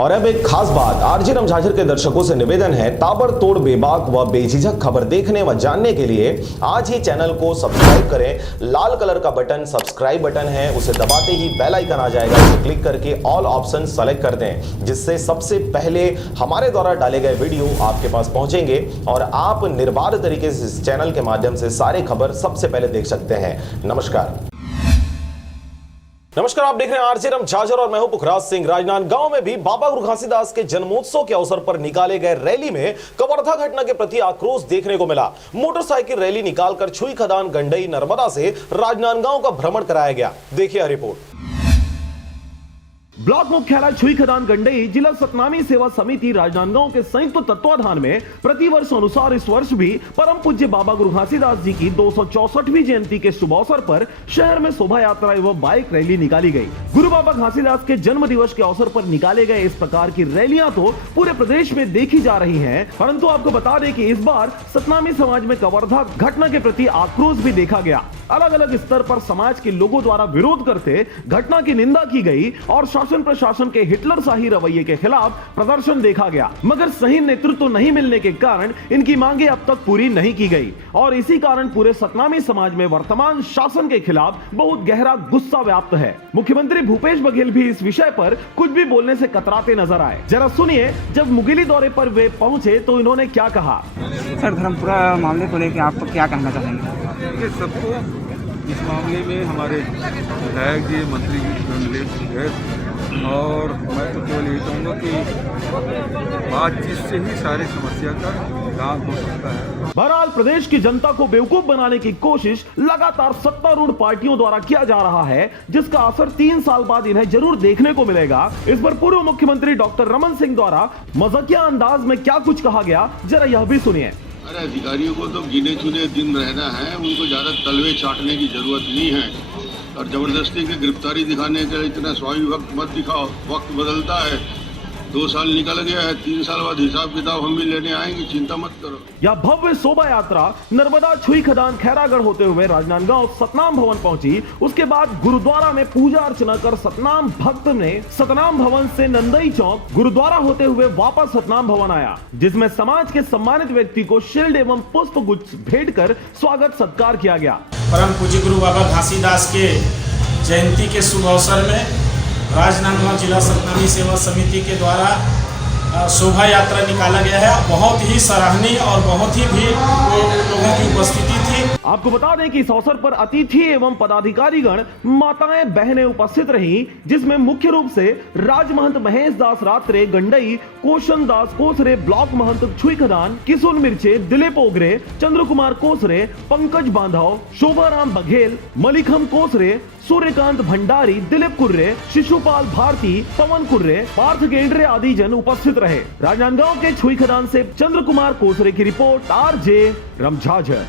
और अब एक खास बात, आरजे रमझाझर के दर्शकों से निवेदन है, ताबड़तोड़ बेबाक व बेझिझक खबर देखने व जानने के लिए आज ही चैनल को सब्सक्राइब करें। लाल कलर का बटन सब्सक्राइब बटन है, उसे दबाते ही बेल आइकन आ जाएगा, उसे क्लिक करके ऑल ऑप्शन सेलेक्ट कर दें, जिससे सबसे पहले हमारे द्वारा डाले गए वीडियो आपके पास पहुंचेंगे और आप निर्बाध तरीके से इस चैनल के माध्यम से सारे खबर सबसे पहले देख सकते हैं। नमस्कार, आप देख रहे हैं आरजे रमझाझर और मैं हूं पुखराज सिंह। राजनांदगांव में भी बाबा गुरु घासीदास के जन्मोत्सव के अवसर पर निकाले गए रैली में कवर्धा घटना के प्रति आक्रोश देखने को मिला। मोटरसाइकिल रैली निकालकर छुई खदान गंडई नर्मदा से राजनांदगांव का भ्रमण कराया गया। देखिए रिपोर्ट। ब्लॉक मुख्यालय छुई खदान गंडई जिला सतनामी सेवा समिति राजनांदगांव के संयुक्त तत्वाधान में प्रतिवर्ष अनुसार इस वर्ष भी परम पूज्य बाबा गुरु घासीदास जी की 264वीं जयंती के शुभ अवसर पर शहर में शोभा यात्रा एवं बाइक रैली निकाली गई। गुरु बाबा घासीदास के जन्म दिवस के अवसर पर निकाले गए इस प्रकार की रैलियां तो पूरे प्रदेश में देखी जा रही है, परंतु आपको बता दें कि इस बार सतनामी समाज में कवर्धा घटना के प्रति आक्रोश भी देखा गया। अलग अलग स्तर पर समाज के लोगों द्वारा विरोध करते घटना की निंदा की गई और शासन प्रशासन के हिटलरशाही रवैये के खिलाफ प्रदर्शन देखा गया, मगर सही नेतृत्व नहीं मिलने के कारण इनकी मांगे अब तक पूरी नहीं की गई और इसी कारण पूरे सतनामी समाज में वर्तमान शासन के खिलाफ बहुत गहरा गुस्सा व्याप्त है। मुख्यमंत्री भूपेश बघेल भी इस विषय पर कुछ भी बोलने से कतराते नजर आए। जरा सुनिए, जब मुगेली दौरे पर वे पहुंचे तो इन्होंने क्या कहा। सर, धर्मपुरा मामले को लेकर आप क्या कहना चाहेंगे? सबको इस मामले में हमारे विधायक जी, मंत्री जी है और मैं तो केवल यही कहूँगा कि बातचीत से ही सारी समस्या का निदान हो सकता है। बहरहाल प्रदेश की जनता को बेवकूफ बनाने की कोशिश लगातार सत्तारूढ़ पार्टियों द्वारा किया जा रहा है, जिसका असर 3 साल बाद इन्हें जरूर देखने को मिलेगा। इस पर पूर्व मुख्यमंत्री डॉक्टर रमन सिंह द्वारा मजाकिया अंदाज में क्या कुछ कहा गया, जरा यह भी सुनिए। अरे अधिकारियों को तो गिने चुने दिन रहना है, उनको ज्यादा तलवे चाटने की जरूरत नहीं है और जबरदस्ती की गिरफ्तारी दिखाने के लिए इतना स्वामी भक्त मत दिखाओ। वक्त बदलता है, 2 साल निकल गया है, 3 साल बाद हिसाब किताब हम भी लेने आएंगे, चिंता मत करो। यह भव्य शोभा यात्रा नर्मदा छुई खदान खैरागढ़ होते हुए राजनांदगांव सतनाम भवन पहुंची। उसके बाद गुरुद्वारा में पूजा अर्चना कर सतनाम भक्त ने सतनाम भवन से नंदई चौक गुरुद्वारा होते हुए वापस सतनाम भवन आया, जिसमें समाज के सम्मानित व्यक्ति को शील्ड एवं पुष्प गुच्छ भेंट कर स्वागत सत्कार किया गया। परम पूज्य गुरु बाबा घासीदास के जयंती के शुभ अवसर में राजनांदगांव जिला सतनामी सेवा समिति के द्वारा शोभा यात्रा निकाला गया है। बहुत ही सराहनीय और बहुत ही भीड़ लोगों की उपस्थिति थी। आपको बता दें कि इस अवसर पर अतिथि एवं पदाधिकारीगण, माताएं, बहनें उपस्थित रहीं, जिसमें मुख्य रूप से राजमहंत महेश दास रात्रे गंडई, कोशन दास कोसरे, ब्लॉक महंत छुई खदान, किशोर मिर्चे, दिलीप ओगरे, चंद्र कुमार कोसरे, पंकज बांधव, शोभाराम बघेल, मलिकम कोसरे, सूर्यकांत भंडारी, दिलीप कुर्रे, शिशुपाल भारती, पवन कुर्रे, पार्थ गेंडरे आदि जन उपस्थित रहे। राजनांदगांव के छुई खदान से चंद्र कुमार कोसरे की रिपोर्ट, आरजे रमझाझर।